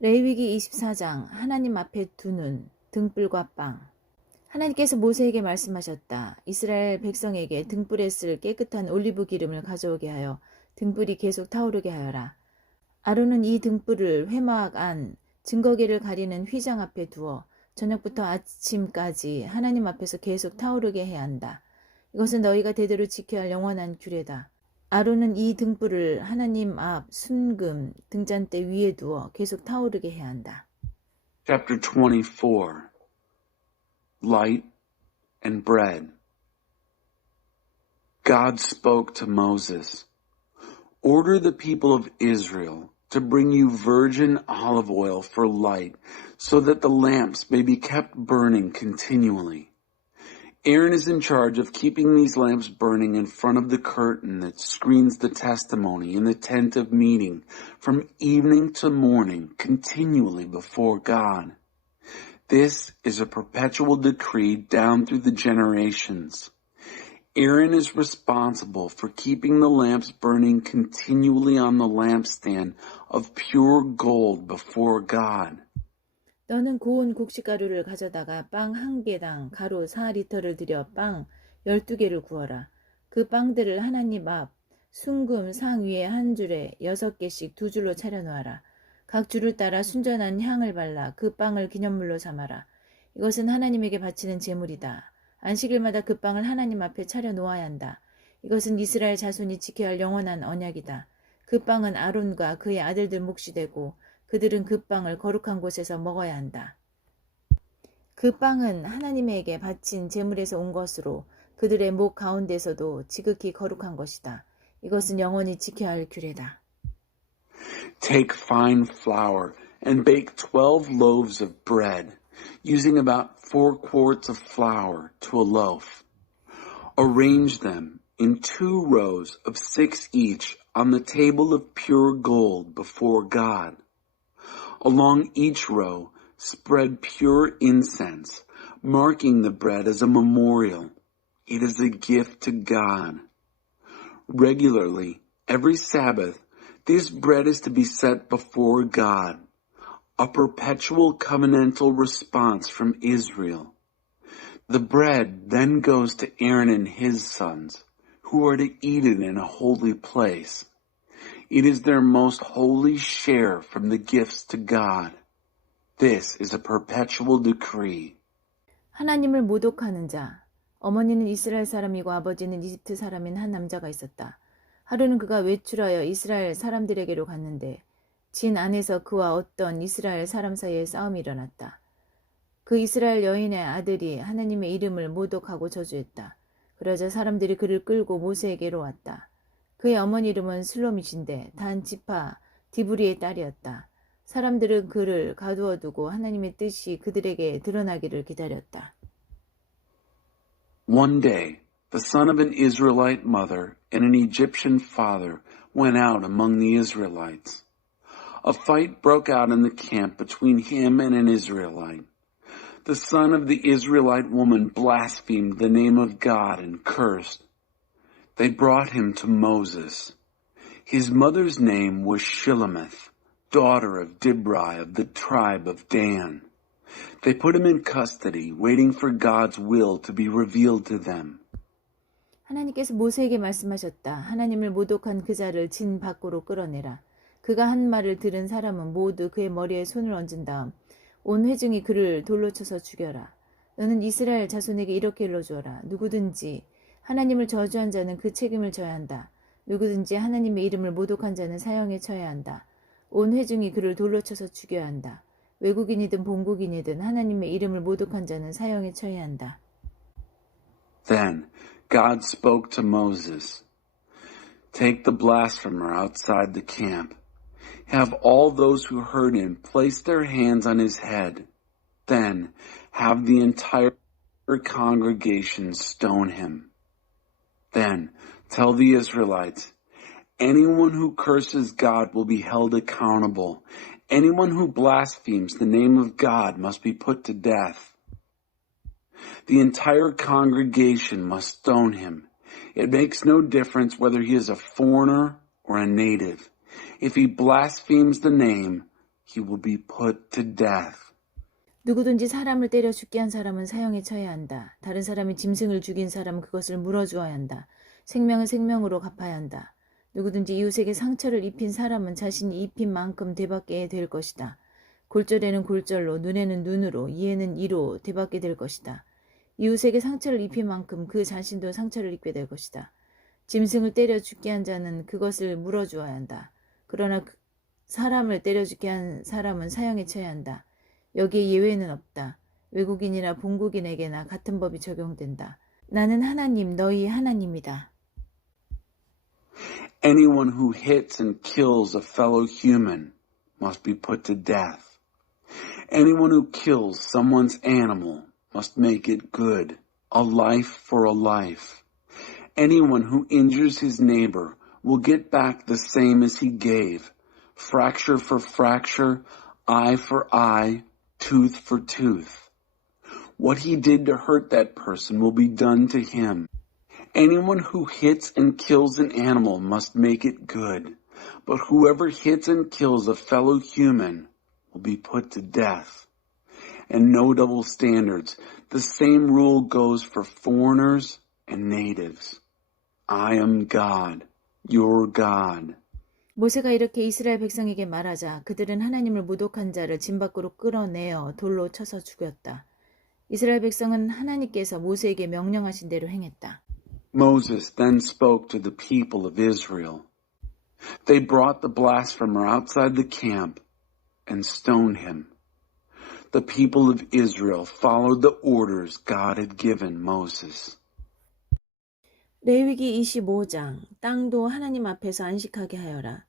레위기 24장 하나님 앞에 두는 등불과 빵. 하나님께서 모세에게 말씀하셨다. 이스라엘 백성에게 등불에 쓸 깨끗한 올리브 기름을 가져오게 하여 등불이 계속 타오르게 하여라. 아론은 이 등불을 회막 안 증거궤를 가리는 휘장 앞에 두어 저녁부터 아침까지 하나님 앞에서 계속 타오르게 해야 한다. 이것은 너희가 대대로 지켜야 할 영원한 규례다. 아론은 이 등불을 하나님 앞 순금 등잔대 위에 두어 계속 타오르게 해야 한다. Chapter 24 Light and Bread. God spoke to Moses, "Order the people of Israel to bring you virgin olive oil for light, so that the lamps may be kept burning continually. Aaron is in charge of keeping these lamps burning in front of the curtain that screens the testimony in the tent of meeting from evening to morning continually before God. This is a perpetual decree down through the generations. Aaron is responsible for keeping the lamps burning continually on the lampstand of pure gold before God." 너는 고운 곡식가루를 가져다가 빵 한 개당 가루 4리터를 들여 빵 12개를 구워라. 그 빵들을 하나님 앞 순금 상 위에 한 줄에 6개씩 두 줄로 차려놓아라. 각 줄을 따라 순전한 향을 발라 그 빵을 기념물로 삼아라. 이것은 하나님에게 바치는 제물이다. 안식일마다 그 빵을 하나님 앞에 차려놓아야 한다. 이것은 이스라엘 자손이 지켜야 할 영원한 언약이다. 그 빵은 아론과 그의 아들들 몫이 되고 그들은 그 빵을 거룩한 곳에서 먹어야 한다. 그 빵은 하나님에게 바친 제물에서 온 것으로 그들의 목 가운데서도 지극히 거룩한 것이다. 이것은 영원히 지켜야 할 규례다. Take fine flour and bake 12 loaves of bread, using about 4 quarts of flour to a loaf. Arrange them in 2 rows of 6 each on the table of pure gold before God. Along each row, spread pure incense, marking the bread as a memorial. It is a gift to God. Regularly, every Sabbath, this bread is to be set before God, a perpetual covenantal response from Israel. The bread then goes to Aaron and his sons, who are to eat it in a holy place. It is their most holy share from the gifts to God. This is a perpetual decree. 하나님을 모독하는 자. 어머니는 이스라엘 사람이고 아버지는 이집트 사람인 한 남자가 있었다. 하루는 그가 외출하여 이스라엘 사람들에게로 갔는데 진 안에서 그와 어떤 이스라엘 사람 사이에 싸움이 일어났다. 그 이스라엘 여인의 아들이 하나님의 이름을 모독하고 저주했다. 그러자 사람들이 그를 끌고 모세에게로 왔다. 그의 어머니 이름은 슬로밋인데 단 지파 디브리의 딸이었다. 사람들은 그를 가두어두고 하나님의 뜻이 그들에게 드러나기를 기다렸다. One day, the son of an Israelite mother and an Egyptian father went out among the Israelites. A fight broke out in the camp between him and an Israelite. The son of the Israelite woman blasphemed the name of God and cursed. They brought him to Moses. His mother's name was Shilemeth, daughter of Dibri of the tribe of Dan. They put him in custody, waiting for God's will to be revealed to them. 하나님께서 모세에게 말씀하셨다. 하나님을 모독한 그 자를 진 밖으로 끌어내라. 그가 한 말을 들은 사람은 모두 그의 머리에 손을 얹은 다음 온 회중이 그를 돌로 쳐서 죽여라. 너는 이스라엘 자손에게 이렇게 일러주어라. 누구든지 하나님을 저주한 자는 그 책임을 져야 한다. 누구든지 하나님의 이름을 모독한 자는 사형에 처해야 한다. 온 회중이 그를 돌로 쳐서 죽여야 한다. 외국인이든 본국인이든 하나님의 이름을 모독한 자는 사형에 처해야 한다. Then God spoke to Moses. Take the blasphemer outside the camp. Have all those who heard him place their hands on his head. Then have the entire congregation stone him. Then tell the Israelites, anyone who curses God will be held accountable. Anyone who blasphemes the name of God must be put to death. The entire congregation must stone him. It makes no difference whether he is a foreigner or a native. If he blasphemes the name, he will be put to death. 누구든지 사람을 때려 죽게 한 사람은 사형에 처해야 한다. 다른 사람이 짐승을 죽인 사람은 그것을 물어주어야 한다. 생명은 생명으로 갚아야 한다. 누구든지 이웃에게 상처를 입힌 사람은 자신이 입힌 만큼 되받게 될 것이다. 골절에는 골절로, 눈에는 눈으로, 이에는 이로 되받게 될 것이다. 이웃에게 상처를 입힌 만큼 그 자신도 상처를 입게 될 것이다. 짐승을 때려 죽게 한 자는 그것을 물어주어야 한다. 그러나 사람을 때려 죽게 한 사람은 사형에 처해야 한다. 여기에 예외는 없다. 외국인이나 본국인에게나 같은 법이 적용된다. 나는 하나님, 너희 하나님이다. Anyone who hits and kills a fellow human must be put to death. Anyone who kills someone's animal must make it good, a life for a life. Anyone who injures his neighbor will get back the same as he gave, fracture for fracture, eye for eye, tooth for tooth. What he did to hurt that person will be done to him. Anyone who hits and kills an animal must make it good, but whoever hits and kills a fellow human will be put to death. And no double standards. The same rule goes for foreigners and natives. I am God, your God. 모세가 이렇게 이스라엘 백성에게 말하자 그들은 하나님을 모독한 자를 진 밖으로 끌어내어 돌로 쳐서 죽였다. 이스라엘 백성은 하나님께서 모세에게 명령하신 대로 행했다. Moses then spoke to the people of Israel. They brought the blasphemer outside the camp and stoned him. The people of Israel followed the orders God had given Moses. 레위기 25장 땅도 하나님 앞에서 안식하게 하여라.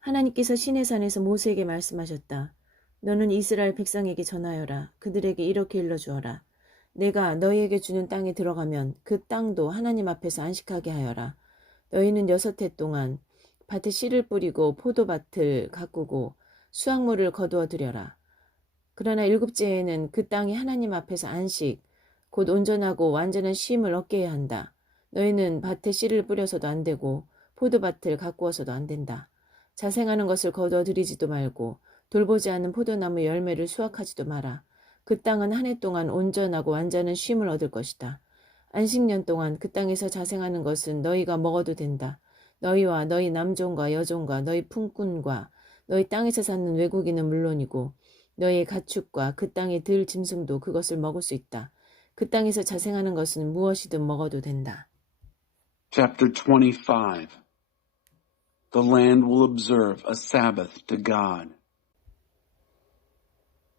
하나님께서 시내산에서 모세에게 말씀하셨다. 너는 이스라엘 백성에게 전하여라. 그들에게 이렇게 일러주어라. 내가 너희에게 주는 땅에 들어가면 그 땅도 하나님 앞에서 안식하게 하여라. 너희는 6해 동안 밭에 씨를 뿌리고 포도밭을 가꾸고 수확물을 거두어 들여라. 그러나 7째에는 그 땅이 하나님 앞에서 안식, 곧 온전하고 완전한 쉼을 얻게 해야 한다. 너희는 밭에 씨를 뿌려서도 안 되고 포도밭을 가꾸어서도 안 된다. 자생하는 것을 거두어 들이지도 말고 돌보지 않은 포도나무 열매를 수확하지도 마라. 그 땅은 한 해 동안 온전하고 완전한 쉼을 얻을 것이다. 안식년 동안 그 땅에서 자생하는 것은 너희가 먹어도 된다. 너희와 너희 남종과 여종과 너희 품꾼과 너희 땅에서 사는 외국인은 물론이고 너희의 가축과 그 땅의 들 짐승도 그것을 먹을 수 있다. 그 땅에서 자생하는 것은 무엇이든 먹어도 된다. Chapter 25. The land will observe a Sabbath to God.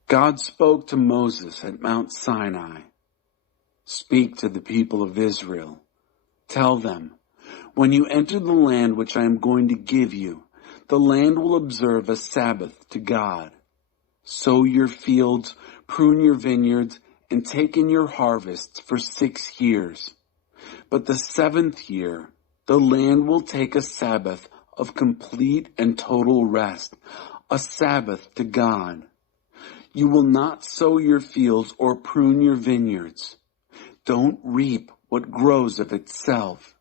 God spoke to Moses at Mount Sinai. Speak to the people of Israel. Tell them, when you enter the land which I am going to give you, the land will observe a Sabbath to God. Sow your fields, prune your vineyards, and take in your harvests for 6 years. But the 7th year, the land will take a Sabbath of complete and total rest, a Sabbath to God. You will not sow your fields or prune your vineyards. Don't reap what grows of itself.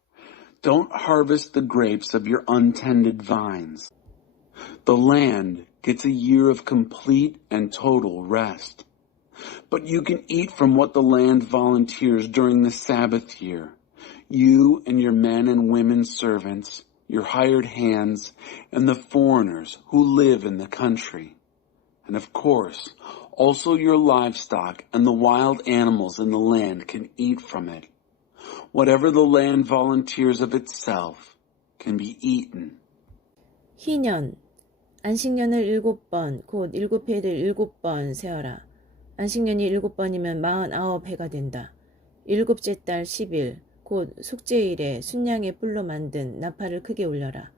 Don't harvest the grapes of your untended vines. The land gets a year of complete and total rest. But you can eat from what the land volunteers during the Sabbath year. You and your men and women servants, your hired hands, and the foreigners who live in the country. And of course, also your livestock and the wild animals in the land can eat from it. Whatever the land volunteers of itself can be eaten. 희년, 안식년을 7번, 곧 7해를 7번 세어라. 안식년이 7번이면 49해가 된다. 7째 달 10일, 곧 숙제일에 순양의 뿔로 만든 나팔을 크게 울려라.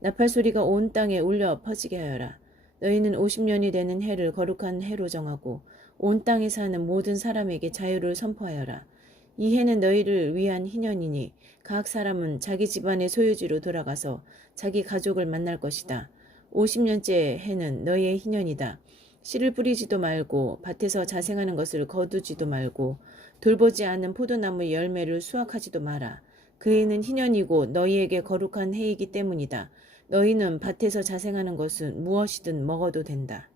나팔 소리가 온 땅에 울려 퍼지게 하여라. 너희는 50년이 되는 해를 거룩한 해로 정하고 온 땅에 사는 모든 사람에게 자유를 선포하여라. 이 해는 너희를 위한 희년이니 각 사람은 자기 집안의 소유지로 돌아가서 자기 가족을 만날 것이다. 50년째 해는 너희의 희년이다. 씨를 뿌리지도 말고 밭에서 자생하는 것을 거두지도 말고 돌보지 않은 포도나무 열매를 수확하지도 마라. 그 해는 희년이고 너희에게 거룩한 해이기 때문이다. 너희는 밭에서 자생하는 것은 무엇이든 먹어도 된다.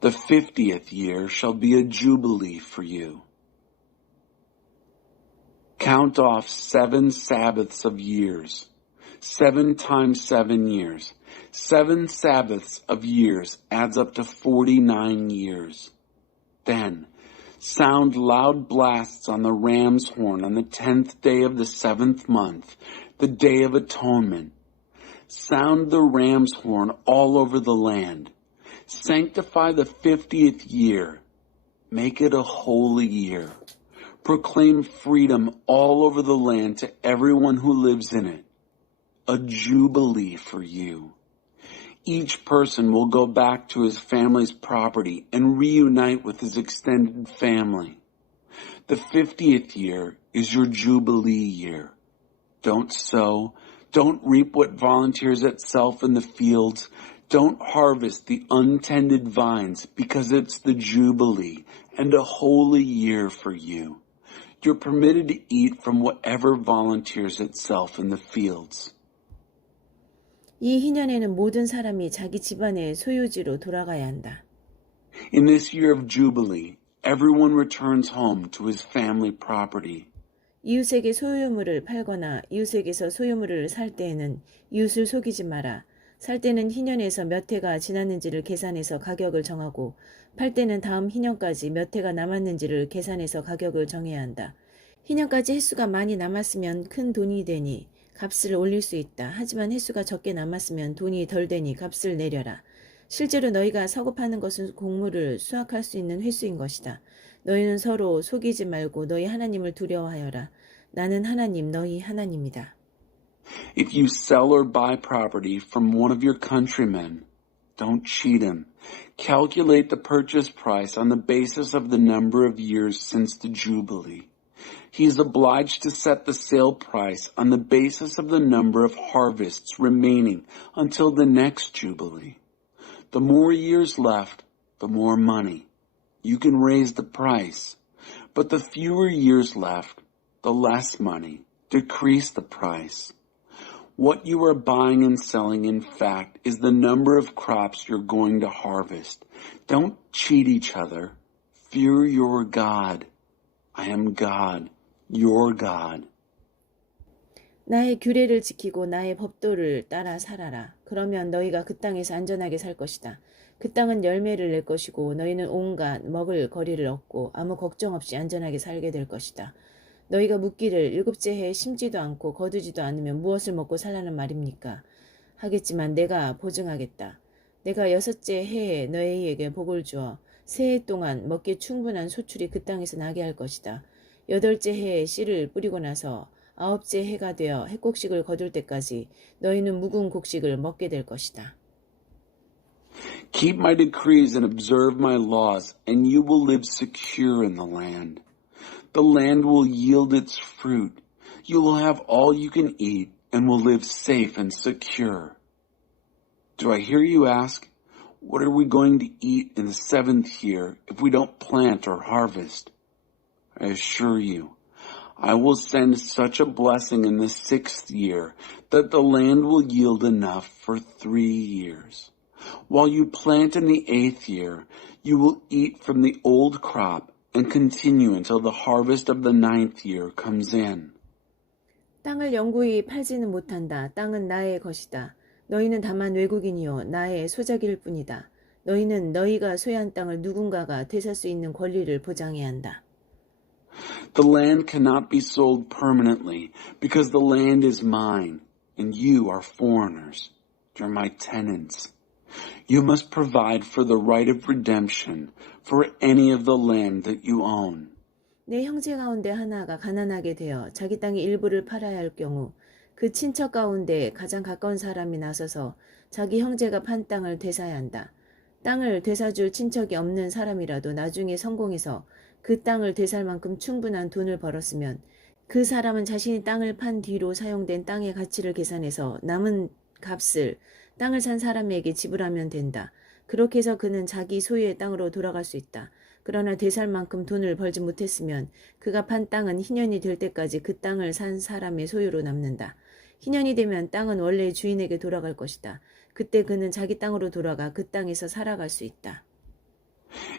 The 50th year shall be a jubilee for you. Count off 7 Sabbaths of years. 7 times 7 years. 7 Sabbaths of years adds up to 49 years. Then, sound loud blasts on the ram's horn on the 10th day of the 7th month, the Day of Atonement. Sound the ram's horn all over the land. Sanctify the 50th year. Make it a holy year. Proclaim freedom all over the land to everyone who lives in it. A jubilee for you. Each person will go back to his family's property and reunite with his extended family. The 50th year is your jubilee year. Don't sow. Don't reap what volunteers itself in the fields. Don't harvest the untended vines because it's the jubilee and a holy year for you. You're permitted to eat from whatever volunteers itself in the fields. 이 희년에는 모든 사람이 자기 집안의 소유지로 돌아가야 한다. In this year of Jubilee, everyone returns home to his family property. 이웃에게 소유물을 팔거나 이웃에게서 소유물을 살 때에는 이웃을 속이지 마라. 살 때는 희년에서 몇 해가 지났는지를 계산해서 가격을 정하고 팔 때는 다음 희년까지 몇 해가 남았는지를 계산해서 가격을 정해야 한다. 희년까지 횟수가 많이 남았으면 큰 돈이 되니 값을 올릴 수 있다. 하지만 횟수가 적게 남았으면 돈이 덜 되니 값을 내려라. 실제로 너희가 사고 파는 것은 곡물을 수확할 수 있는 횟수인 것이다. 너희는 서로 속이지 말고 너희 하나님을 두려워하여라. 나는 하나님 너희 하나님이다. If you sell or buy property from one of your countrymen, don't cheat him. Calculate the purchase price on the basis of the number of years since the Jubilee. He is obliged to set the sale price on the basis of the number of harvests remaining until the next Jubilee. The more years left, the more money. You can raise the price. But the fewer years left, the less money. Decrease the price. What you are buying and selling, in fact, is the number of crops you're going to harvest. Don't cheat each other. Fear your God. I am God, your God. 나의 규례를 지키고 나의 법도를 따라 살아라. 그러면 너희가 그 땅에서 안전하게 살 것이다. 그 땅은 열매를 낼 것이고 너희는 온갖 먹을 거리를 얻고 아무 걱정 없이 안전하게 살게 될 것이다. 너희가 묻기를 7째 해에 심지도 않고 거두지도 않으면 무엇을 먹고 살라는 말입니까? 하겠지만 내가 보증하겠다. 내가 6째 해에 너희에게 복을 주어 새해 동안 먹기 충분한 소출이 그 땅에서 나게 할 것이다. 8째 해에 씨를 뿌리고 나서 9째 해가 되어 핵곡식을 거둘 때까지 너희는 묵은 곡식을 먹게 될 것이다. Keep my decrees and observe my laws, and you will live secure in the land. The land will yield its fruit. You will have all you can eat and will live safe and secure. Do I hear you ask, what are we going to eat in the 7th year if we don't plant or harvest? I assure you, I will send such a blessing in the 6th year that the land will yield enough for 3 years. While you plant in the 8th year, you will eat from the old crop and continue until the harvest of the 9th year comes in. 땅을 영구히 팔지는 못한다. 땅은 나의 것이다. 너희는 다만 외국인이요 나의 소작일 뿐이다. 너희는 너희가 소유한 땅을 누군가가 되살 수 있는 권리를 보장해야 한다. The land cannot be sold permanently because the land is mine and you are foreigners. You're my tenants. You must provide for the right of redemption for any of the land that you own. 내 형제 가운데 하나가 가난하게 되어 자기 땅의 일부를 팔아야 할 경우 그 친척 가운데 가장 가까운 사람이 나서서 자기 형제가 판 땅을 되사야 한다. 땅을 되사줄 친척이 없는 사람이라도 나중에 성공해서 그 땅을 되살 만큼 충분한 돈을 벌었으면 그 사람은 자신이 땅을 판 뒤로 사용된 땅의 가치를 계산해서 남은 값을 땅을 산 사람에게 지불하면 된다. 그렇게 해서 그는 자기 소유의 땅으로 돌아갈 수 있다. 그러나 되살 만큼 돈을 벌지 못했으면 그가 판 땅은 희년이 될 때까지 그 땅을 산 사람의 소유로 남는다. 희년이 되면 땅은 원래의 주인에게 돌아갈 것이다. 그때 그는 자기 땅으로 돌아가 그 땅에서 살아갈 수 있다.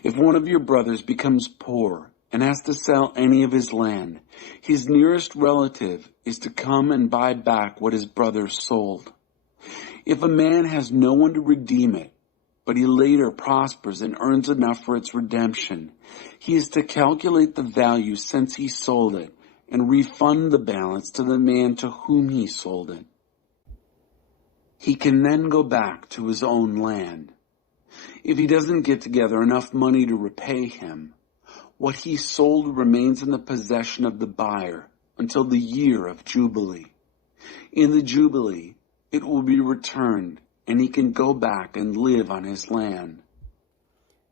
If one of your brothers becomes poor and has to sell any of his land, his nearest relative is to come and buy back what his brother sold. If a man has no one to redeem it, but he later prospers and earns enough for its redemption, he is to calculate the value since he sold it and refund the balance to the man to whom he sold it. He can then go back to his own land. If he doesn't get together enough money to repay him, what he sold remains in the possession of the buyer until the year of Jubilee. In the Jubilee, it will be returned and he can go back and live on his land.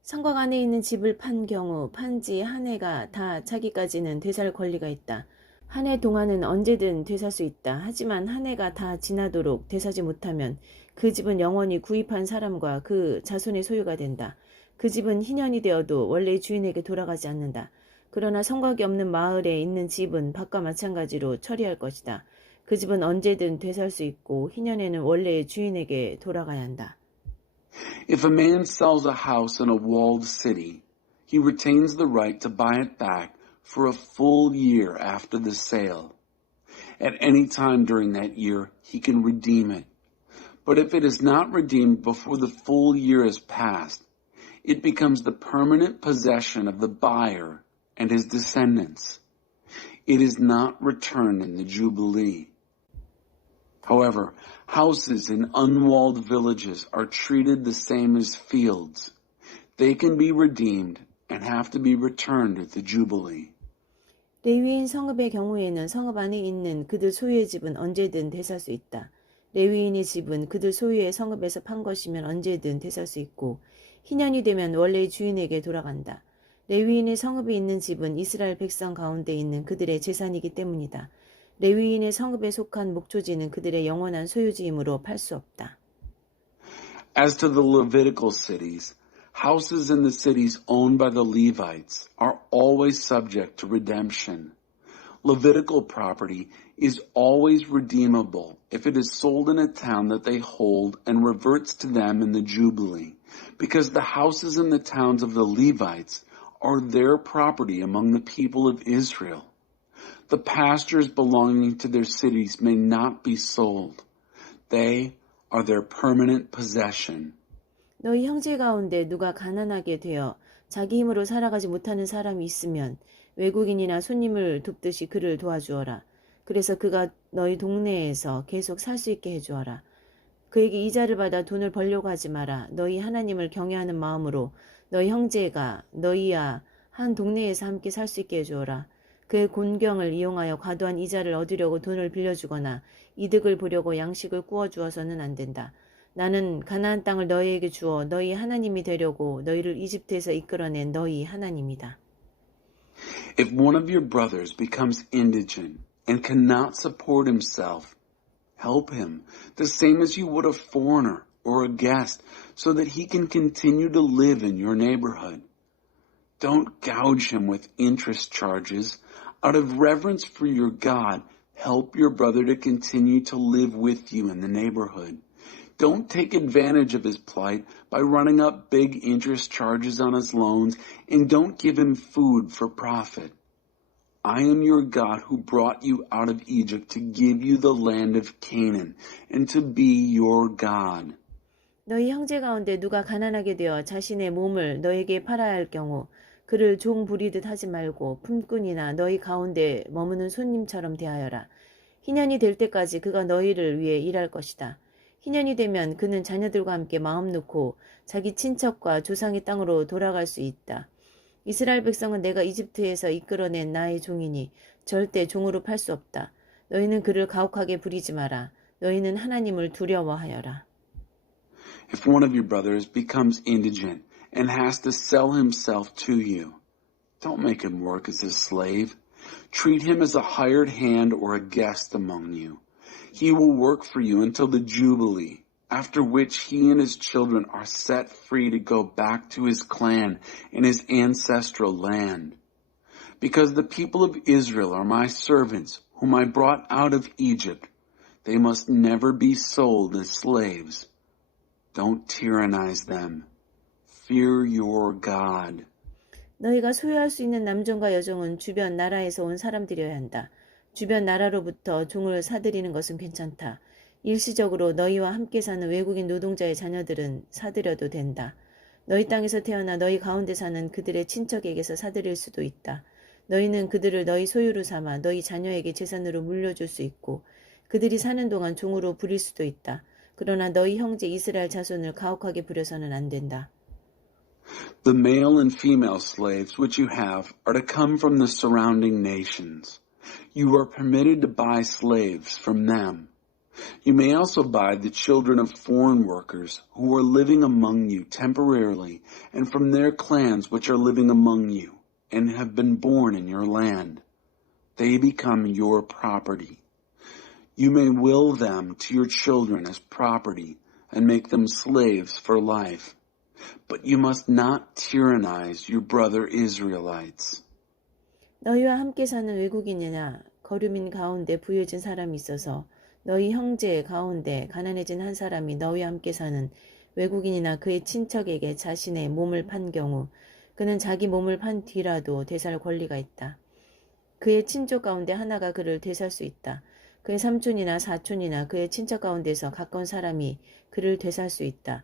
성곽 안에 있는 집을 판 경우 판지 한 해가 다 차기까지는 되살 권리가 있다. 한 해 동안은 언제든 되살 수 있다. 하지만 한 해가 다 지나도록 되사지 못하면 그 집은 영원히 구입한 사람과 그 자손의 소유가 된다. 그 집은 희년이 되어도 원래의 주인에게 돌아가지 않는다. 그러나 성곽이 없는 마을에 있는 집은 밭과 마찬가지로 처리할 것이다. 그 집은 언제든 되살 수 있고 희년에는 원래의 주인에게 돌아가야 한다. If a man sells a house in a walled city, he retains the right to buy it back for a full year after the sale. At any time during that year, he can redeem it. But if it is not redeemed before the full year has passed, it becomes the permanent possession of the buyer and his descendants. It is not returned in the Jubilee. However, houses in unwalled villages are treated the same as fields. They can be redeemed and have to be returned at the Jubilee. 레위인 성읍의 경우에는 성읍 안에 있는 그들 소유의 집은 언제든 되살 수 있다. 레위인의 집은 그들 소유의 성읍에서 판 것이면 언제든 되살 수 있고 희년이 되면 원래의 주인에게 돌아간다. 레위인의 성읍이 있는 집은 이스라엘 백성 가운데 있는 그들의 재산이기 때문이다. 레위인의 성읍에 속한 목초지는 그들의 영원한 소유지이므로 팔 수 없다. As to the Levitical cities, houses in the cities owned by the Levites are always subject to redemption. Levitical property is always redeemable if it is sold in a town that they hold and reverts to them in the Jubilee, because the houses in the towns of the Levites are their property among the people of Israel. The pastures belonging to their cities may not be sold. They are their permanent possession. 너희 형제 가운데 누가 가난하게 되어 자기 힘으로 살아가지 못하는 사람이 있으면 외국인이나 손님을 돕듯이 그를 도와주어라. 그래서 그가 너희 동네에서 계속 살 수 있게 해주어라. 그에게 이자를 받아 돈을 벌려고 하지 마라. 너희 하나님을 경외하는 마음으로 너희 형제가 너희와 한 동네에서 함께 살 수 있게 해주어라. 그의 곤경을 이용하여 과도한 이자를 얻으려고 돈을 빌려주거나 이득을 보려고 양식을 구워주어서는 안 된다. 나는 가나안 땅을 너희에게 주어 너희 하나님이 되려고 너희를 이집트에서 이끌어낸 너희 하나님이다. If one of your brothers becomes indigent and cannot support himself, help him, the same as you would a foreigner or a guest, so that he can continue to live in your neighborhood. Don't gouge him with interest charges. Out of reverence for your God, help your brother to continue to live with you in the neighborhood. Don't take advantage of his plight by running up big interest charges on his loans, and don't give him food for profit. I am your God who brought you out of Egypt to give you the land of Canaan and to be your God. 너희 형제 가운데 누가 가난하게 되어 자신의 몸을 너에게 팔아야 할 경우 그를 종 부리듯 하지 말고 품꾼이나 너희 가운데 머무는 손님처럼 대하여라. 희년이 될 때까지 그가 너희를 위해 일할 것이다. 희년이 되면 그는 자녀들과 함께 마음 놓고 자기 친척과 조상의 땅으로 돌아갈 수 있다. 이스라엘 백성은 내가 이집트에서 이끌어낸 나의 종이니 절대 종으로 팔 수 없다. 너희는 그를 가혹하게 부리지 마라. 너희는 하나님을 두려워하여라. If one of your brothers becomes indigent and has to sell himself to you, don't make him work as a slave. Treat him as a hired hand or a guest among you. He will work for you until the Jubilee, after which he and his children are set free to go back to his clan and his ancestral land. Because the people of Israel are my servants, whom I brought out of Egypt, They must never be sold as slaves. Don't tyrannize them. Fear your God. 너희가 소유할 수 있는 남종과 여종은 주변 나라에서 온 사람들이어야 한다. 주변 나라로부터 종을 사들이는 것은 괜찮다. 일시적으로 너희와 함께 사는 외국인 노동자의 자녀들은 사들여도 된다. 너희 땅에서 태어나 너희 가운데 사는 그들의 친척에게서 사들일 수도 있다. 너희는 그들을 너희 소유로 삼아 너희 자녀에게 재산으로 물려줄 수 있고 그들이 사는 동안 종으로 부릴 수도 있다. 그러나 너희 형제 이스라엘 자손을 가혹하게 부려서는 안 된다. The male and female slaves which you have are to come from the surrounding nations. You are permitted to buy slaves from them. You may also buy the children of foreign workers who are living among you temporarily and from their clans which are living among you and have been born in your land. They become your property. You may will them to your children as property and make them slaves for life. But you must not tyrannize your brother Israelites. 너희와 함께 사는 외국인이나 거류민 가운데 부유해진 사람이 있어서 너희 형제 가운데 가난해진 한 사람이 너희와 함께 사는 외국인이나 그의 친척에게 자신의 몸을 판 경우 그는 자기 몸을 판 뒤라도 되살 권리가 있다. 그의 친족 가운데 하나가 그를 되살 수 있다. 그의 삼촌이나 사촌이나 그의 친척 가운데서 가까운 사람이 그를 되살 수 있다.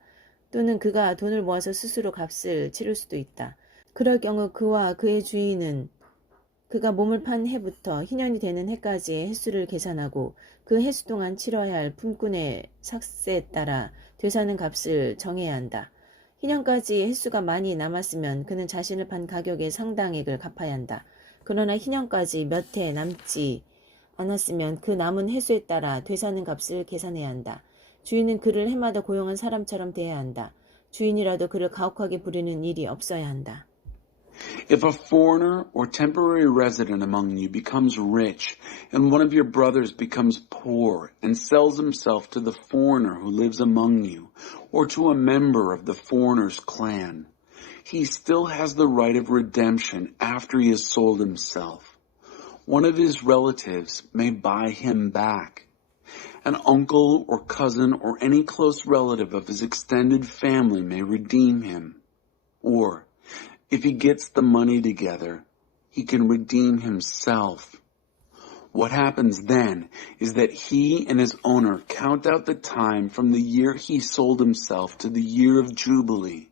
또는 그가 돈을 모아서 스스로 값을 치를 수도 있다. 그럴 경우 그와 그의 주인은 그가 몸을 판 해부터 희년이 되는 해까지의 횟수를 계산하고 그 횟수 동안 치러야 할 품꾼의 삭세에 따라 되사는 값을 정해야 한다. 희년까지 횟수가 많이 남았으면 그는 자신을 판 가격의 상당액을 갚아야 한다. 그러나 희년까지 몇 해 남지 않았으면 그 남은 횟수에 따라 되사는 값을 계산해야 한다. 주인은 그를 해마다 고용한 사람처럼 대해야 한다. 주인이라도 그를 가혹하게 부리는 일이 없어야 한다. If a foreigner or temporary resident among you becomes rich, and one of your brothers becomes poor and sells himself to the foreigner who lives among you, or to a member of the foreigner's clan, he still has the right of redemption after he has sold himself. One of his relatives may buy him back. An uncle or cousin or any close relative of his extended family may redeem him. Or, if he gets the money together, he can redeem himself. What happens then is that he and his owner count out the time from the year he sold himself to the year of Jubilee.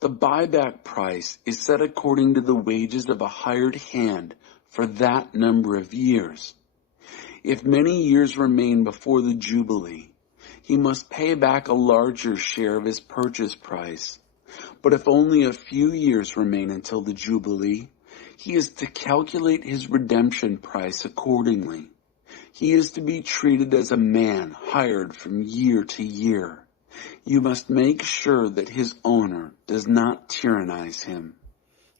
The buyback price is set according to the wages of a hired hand for that number of years. If many years remain before the Jubilee, he must pay back a larger share of his purchase price. But if only a few years remain until the Jubilee, he is to calculate his redemption price accordingly. He is to be treated as a man hired from year to year. You must make sure that his owner does not tyrannize him.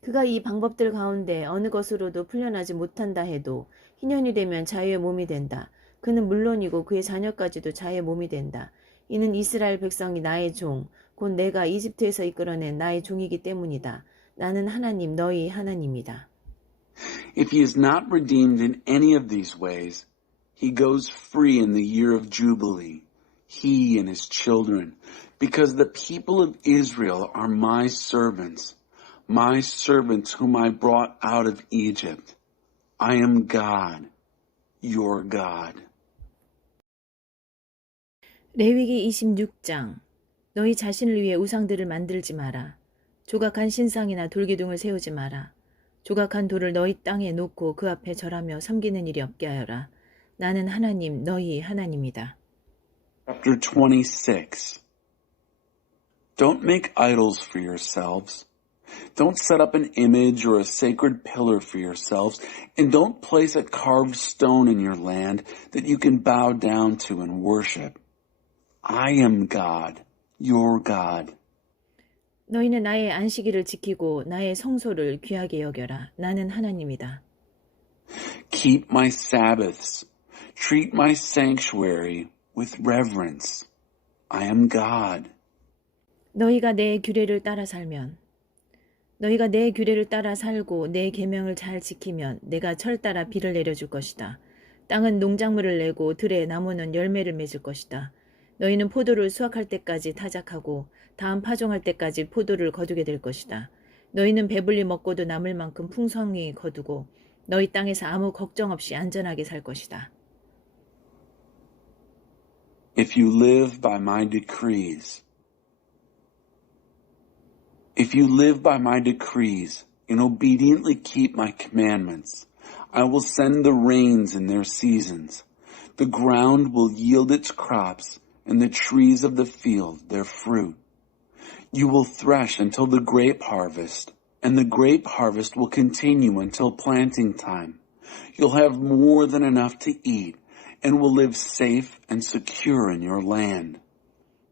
그가 이 방법들 가운데 어느 것으로도 풀려나지 못한다 해도 희년이 되면 자유의 몸이 된다. 그는 물론이고 그의 자녀까지도 자유의 몸이 된다. 이는 이스라엘 백성이 나의 종, 곧 내가 이집트에서 이끌어낸 나의 종이기 때문이다. 나는 하나님, 너희 하나님이다. If he is not redeemed in any of these ways, he goes free in the year of Jubilee, he and his children, because the people of Israel are my servants whom I brought out of Egypt. I am God, your God. 레위기 26장. 너희 자신을 위해 우상들을 만들지 마라. 조각한 신상이나 돌기둥을 세우지 마라. 조각한 돌을 너희 땅에 놓고 그 앞에 절하며 섬기는 일이 없게 하여라. 나는 하나님, 너희 하나님이다. Chapter 26. Don't make idols for yourselves. Don't set up an image or a sacred pillar for yourselves, and don't place a carved stone in your land that you can bow down to and worship. I am God, your God. 너희는 나의 안식일을 지키고 나의 성소를 귀하게 여겨라. 나는 하나님이다. Keep my Sabbaths. Treat my sanctuary with reverence. I am God. 너희가 내 규례를 따라 살면 너희가 내 규례를 따라 살고 내 계명을 잘 지키면 내가 철 따라 비를 내려줄 것이다. 땅은 농작물을 내고 들의 나무는 열매를 맺을 것이다. 너희는 포도를 수확할 때까지 타작하고 다음 파종할 때까지 포도를 거두게 될 것이다. 너희는 배불리 먹고도 남을 만큼 풍성히 거두고 너희 땅에서 아무 걱정 없이 안전하게 살 것이다. If you live by my decrees, if you live by my decrees and obediently keep my commandments, I will send the rains in their seasons. The ground will yield its crops and the trees of the field their fruit. You will thresh until the grape harvest, and the grape harvest will continue until planting time. You'll have more than enough to eat and will live safe and secure in your land.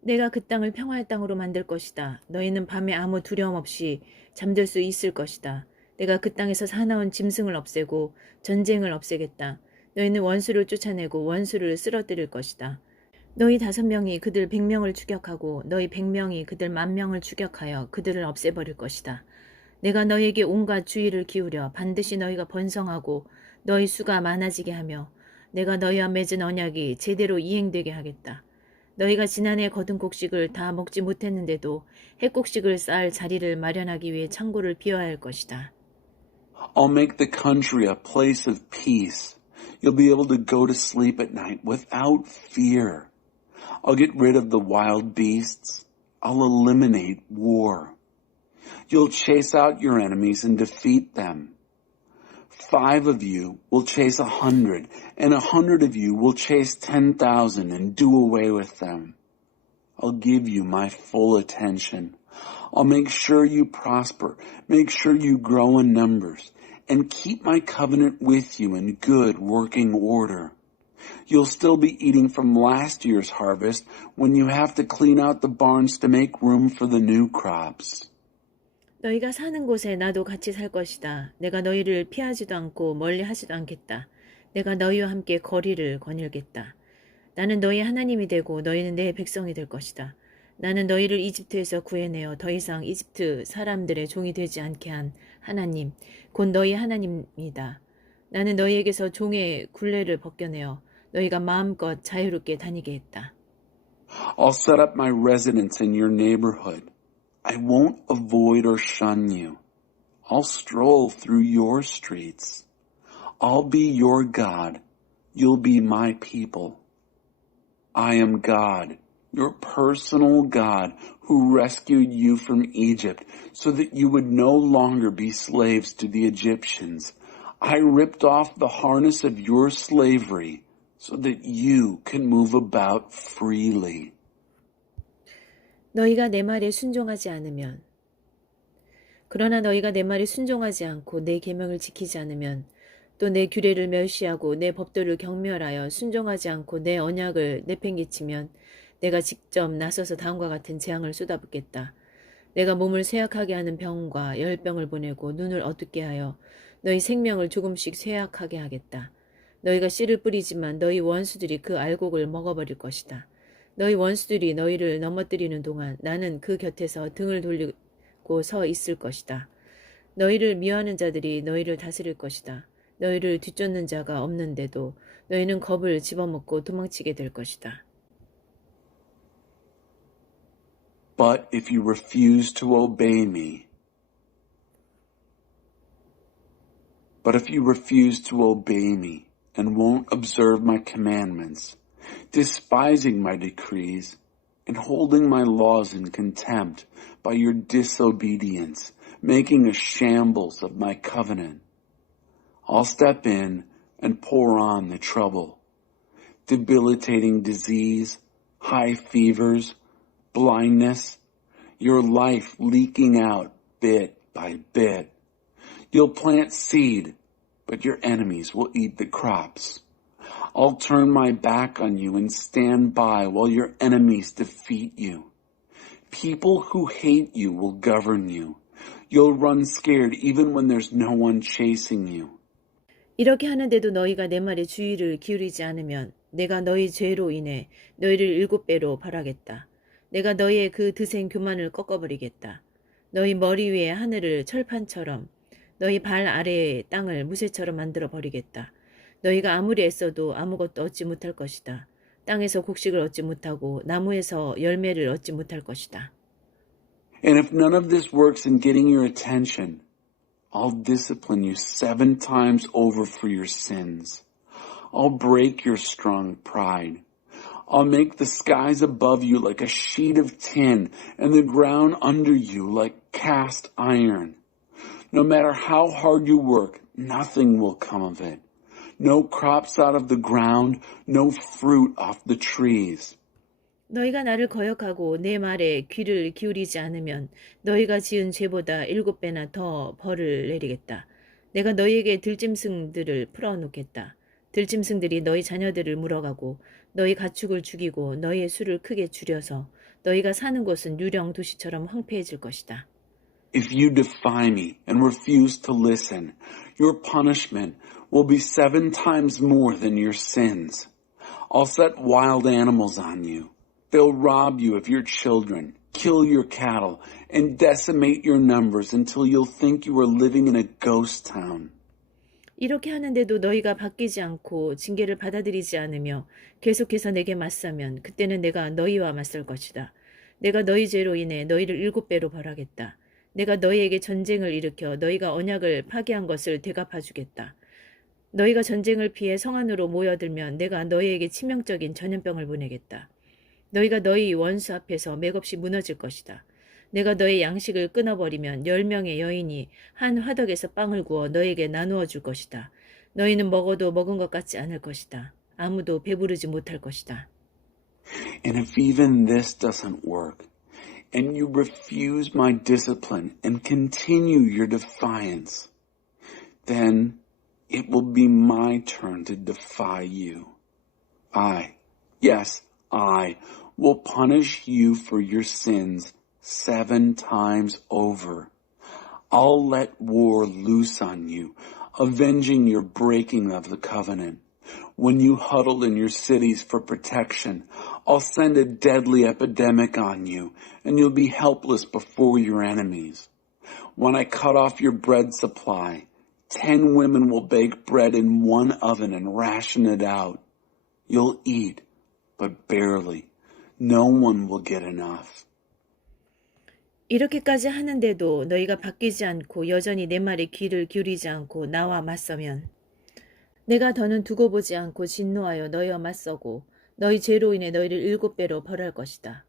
내가 그 땅을 평화의 땅으로 만들 것이다. 너희는 밤에 아무 두려움 없이 잠들 수 있을 것이다. 내가 그 땅에서 사나운 짐승을 없애고 전쟁을 없애겠다. 너희는 원수를 쫓아내고 원수를 쓰러뜨릴 것이다. 너희 5명이 그들 100명을 추격하고 너희 100명이 그들 10,000명을 추격하여 그들을 없애버릴 것이다. 내가 너희에게 온갖 주의를 기울여 반드시 너희가 번성하고 너희 수가 많아지게 하며 내가 너희와 맺은 언약이 제대로 이행되게 하겠다. 너희가 지난해 거둔 곡식을 다 먹지 못했는데도 핵곡식을 쌓을 자리를 마련하기 위해 창고를 비워야 할 것이다. I'll make the country a place of peace. You'll be able to go to sleep at night without fear. I'll get rid of the wild beasts. I'll eliminate war. You'll chase out your enemies and defeat them. 5 of you will chase 100, and 100 of you will chase 10,000 and do away with them. I'll give you my full attention. I'll make sure you prosper, make sure you grow in numbers, and keep my covenant with you in good working order. You'll still be eating from last year's harvest when you have to clean out the barns to make room for the new crops. 너희가 사는 곳에 나도 같이 살 것이다. 내가 너희를 피하지도 않고 멀리하지도 않겠다. 내가 너희와 함께 거리를 거닐겠다. 나는 너희 하나님이 되고 너희는 내 백성이 될 것이다. 나는 너희를 이집트에서 구해내어 더 이상 이집트 사람들의 종이 되지 않게 한 하나님, 곧 너희 하나님이다. 나는 너희에게서 종의 굴레를 벗겨내어 너희가 마음껏 자유롭게 다니게 했다. I'll set up my residence in your neighborhood. I won't avoid or shun you. I'll stroll through your streets. I'll be your God. You'll be my people. I am God, your personal God, who rescued you from Egypt so that you would no longer be slaves to the Egyptians. I ripped off the harness of your slavery so that you can move about freely. 너희가 내 말에 순종하지 않으면, 그러나 너희가 내 말에 순종하지 않고 내 계명을 지키지 않으면, 또 내 규례를 멸시하고 내 법도를 경멸하여 순종하지 않고 내 언약을 내팽개치면 내가 직접 나서서 다음과 같은 재앙을 쏟아붓겠다. 내가 몸을 쇠약하게 하는 병과 열병을 보내고 눈을 어둡게 하여 너희 생명을 조금씩 쇠약하게 하겠다. 너희가 씨를 뿌리지만 너희 원수들이 그 알곡을 먹어버릴 것이다. 너희 원수들이 너희를 넘어뜨리는 동안 나는 그 곁에서 등을 돌리고 서 있을 것이다. 너희를 미워하는 자들이 너희를 다스릴 것이다. 너희를 뒤쫓는 자가 없는데도 너희는 겁을 집어먹고 도망치게 될 것이다. But if you refuse to obey me, and won't observe my commandments, despising my decrees, and holding my laws in contempt by your disobedience, making a shambles of my covenant, I'll step in and pour on the trouble, debilitating disease, high fevers, blindness, your life leaking out bit by bit. You'll plant seed, but your enemies will eat the crops. I'll turn my back on you and stand by while your enemies defeat you. People who hate you will govern you. You'll run scared even when there's no one chasing you. 이렇게 하는데도 너희가 내 말에 주의를 기울이지 않으면 내가 너희 죄로 인해 너희를 7배로 벌하겠다. 내가 너희의 그 드센 교만을 꺾어버리겠다. 너희 머리 위에 하늘을 철판처럼 너희 발 아래의 땅을 무쇠처럼 만들어 버리겠다. 너희가 아무리 애써도 아무것도 얻지 못할 것이다. 땅에서 곡식을 얻지 못하고 나무에서 열매를 얻지 못할 것이다. And if none of this works in getting your attention, I'll discipline you 7 times over for your sins. I'll break your strong pride. I'll make the skies above you like a sheet of tin and the ground under you like cast iron. No matter how hard you work, nothing will come of it. No crops out of the ground, no fruit off the trees. 너희가 나를 거역하고 내 말에 귀를 기울이지 않으면 너희가 지은 죄보다 7배나 더 벌을 내리겠다. 내가 너희에게 들짐승들을 풀어놓겠다. 들짐승들이 너희 자녀들을 물어가고 너희 가축을 죽이고 너희의 수를 크게 줄여서 너희가 사는 곳은 유령 도시처럼 황폐해질 것이다. If you defy me and refuse to listen, your punishment will be 7 times more than your sins. I'll set wild animals on you. They'll rob you of your children, kill your cattle, and decimate your numbers until you'll think you are living in a ghost town. 이렇게 하는데도 너희가 바뀌지 않고 징계를 받아들이지 않으며 계속해서 내게 맞서면 그때는 내가 너희와 맞설 것이다. 내가 너희 죄로 인해 너희를 7배로 벌하겠다. 내가 너희에게 전쟁을 일으켜 너희가 언약을 파기한 것을 되갚아주겠다. 너희가 전쟁을 피해 성 안으로 모여들면 내가 너희에게 치명적인 전염병을 보내겠다. 너희가 너희 원수 앞에서 맥없이 무너질 것이다. 내가 너의 양식을 끊어버리면 10명의 여인이 한 화덕에서 빵을 구워 너에게 나누어 줄 것이다. 너희는 먹어도 먹은 것 같지 않을 것이다. 아무도 배부르지 못할 것이다. And if even this doesn't work, and you refuse my discipline and continue your defiance, then it will be my turn to defy you. Yes, I will punish you for your sins 7 times over. I'll let war loose on you, avenging your breaking of the covenant. When you huddle in your cities for protection, I'll send a deadly epidemic on you, and you'll be helpless before your enemies. When I cut off your bread supply, 10 women will bake bread in one oven and ration it out. You'll eat, but barely. No one will get enough. 이렇게까지 하는데도 너희가 바뀌지 않고 여전히 내 말에 귀를 기울이지 않고 나와 맞서면 내가 더는 두고 보지 않고 진노하여 너희와 맞서고 너희 죄로 인해 너희를 7배로 벌할 것이다.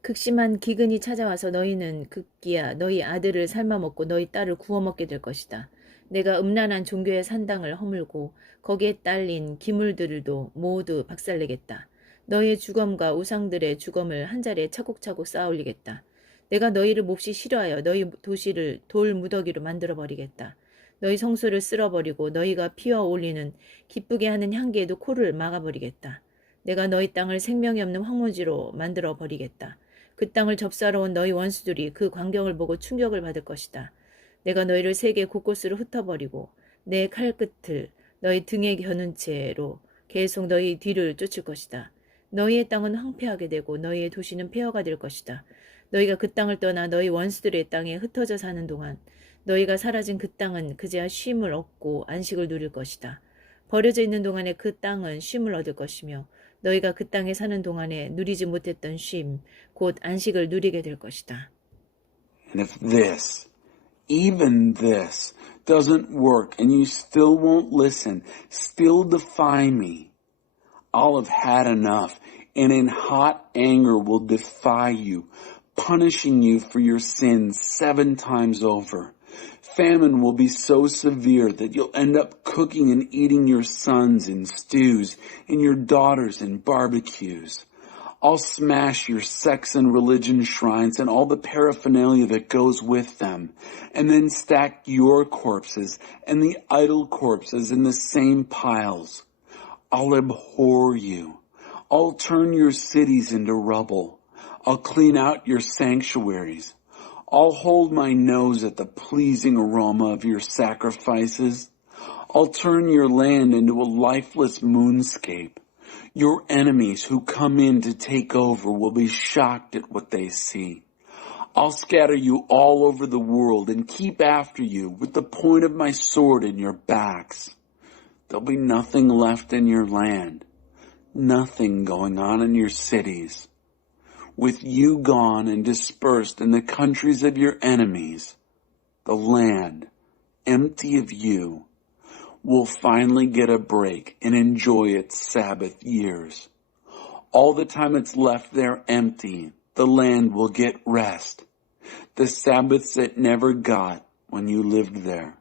극심한 기근이 찾아와서 너희는 급기야 너희 아들을 삶아먹고 너희 딸을 구워먹게 될 것이다. 내가 음란한 종교의 산당을 허물고 거기에 딸린 기물들도 모두 박살내겠다. 너희의 주검과 우상들의 주검을 한 자리에 차곡차곡 쌓아 올리겠다. 내가 너희를 몹시 싫어하여 너희 도시를 돌 무더기로 만들어버리겠다. 너희 성소를 쓸어버리고 너희가 피워 올리는 기쁘게 하는 향기에도 코를 막아버리겠다. 내가 너희 땅을 생명이 없는 황무지로 만들어버리겠다. 그 땅을 접사러 온 너희 원수들이 그 광경을 보고 충격을 받을 것이다. 내가 너희를 세계 곳곳으로 흩어버리고 내 칼끝을 너희 등에 겨눈 채로 계속 너희 뒤를 쫓을 것이다. 너희의 땅은 황폐하게 되고 너희의 도시는 폐허가 될 것이다. 너희가 그 땅을 떠나 너희 원수들의 땅에 흩어져 사는 동안 너희가 사라진 그 땅은 그제야 쉼을 얻고 안식을 누릴 것이다. 버려져 있는 동안에 그 땅은 쉼을 얻을 것이며 너희가 그 땅에 사는 동안에 누리지 못했던 쉼, 곧 안식을 누리게 될 것이다. And if this, even this, doesn't work and you still won't listen, still defy me, I'll have had enough and in hot anger will defy you, punishing you for your sins 7 times over. Famine will be so severe that you'll end up cooking and eating your sons in stews and your daughters in barbecues. I'll smash your sex and religion shrines and all the paraphernalia that goes with them, and then stack your corpses and the idol corpses in the same piles. I'll abhor you. I'll turn your cities into rubble. I'll clean out your sanctuaries. I'll hold my nose at the pleasing aroma of your sacrifices. I'll turn your land into a lifeless moonscape. Your enemies who come in to take over will be shocked at what they see. I'll scatter you all over the world and keep after you with the point of my sword in your backs. There'll be nothing left in your land, nothing going on in your cities. With you gone and dispersed in the countries of your enemies, the land, empty of you, will finally get a break and enjoy its Sabbath years. All the time it's left there empty, the land will get rest. The Sabbaths it never got when you lived there.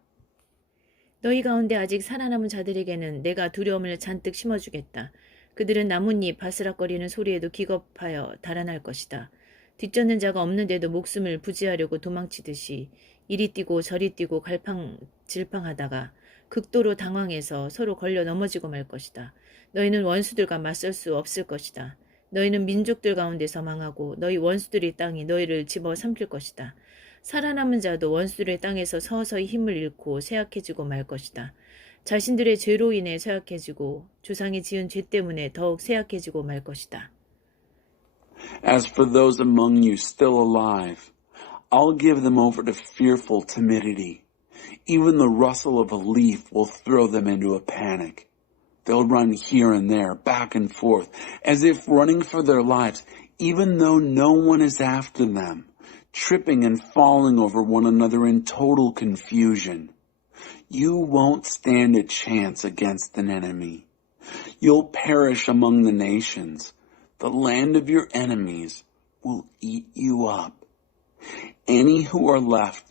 너희 가운데 아직 살아남은 자들에게는 내가 두려움을 잔뜩 심어주겠다. 그들은 나뭇잎 바스락거리는 소리에도 기겁하여 달아날 것이다. 뒤쫓는 자가 없는데도 목숨을 부지하려고 도망치듯이 이리 뛰고 저리 뛰고 갈팡질팡하다가 극도로 당황해서 서로 걸려 넘어지고 말 것이다. 너희는 원수들과 맞설 수 없을 것이다. 너희는 민족들 가운데서 망하고 너희 원수들의 땅이 너희를 집어삼킬 것이다. 살아남은 자도 원수들의 땅에서 서서히 힘을 잃고 쇠약해지고 말 것이다. 자신들의 죄로 인해 쇠약해지고 조상이 지은 죄 때문에 더욱 쇠약해지고 말 것이다. As for those among you still alive, I'll give them over to fearful timidity. Even the rustle of a leaf will throw them into a panic. They'll run here and there, back and forth, as if running for their lives, even though no one is after them, tripping and falling over one another in total confusion. You won't stand a chance against an enemy. You'll perish among the nations. The land of your enemies will eat you up. Any who are left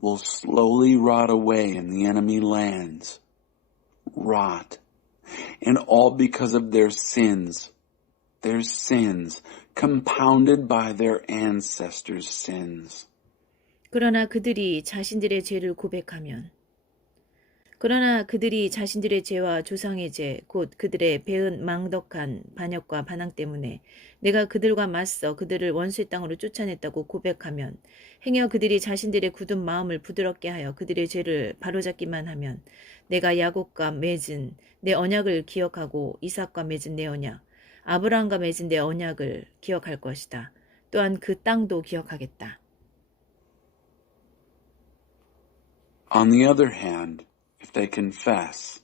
will slowly rot away in the enemy lands. Rot. And all because of their sins compounded by their ancestors' sins. 그러나 그들이 자신들의 죄와 조상의 죄, 곧 그들의 배은 망덕한 반역과 반항 때문에 내가 그들과 맞서 그들을 원수의 땅으로 쫓아냈다고 고백하면, 행여 그들이 자신들의 굳은 마음을 부드럽게 하여 그들의 죄를 바로잡기만 하면 내가 야곱과 맺은 내 언약을 기억하고 이삭과 맺은 내 언약, 아브라함과 맺은 내 언약을 기억할 것이다. 또한 그 땅도 기억하겠다. On the other hand, if they confess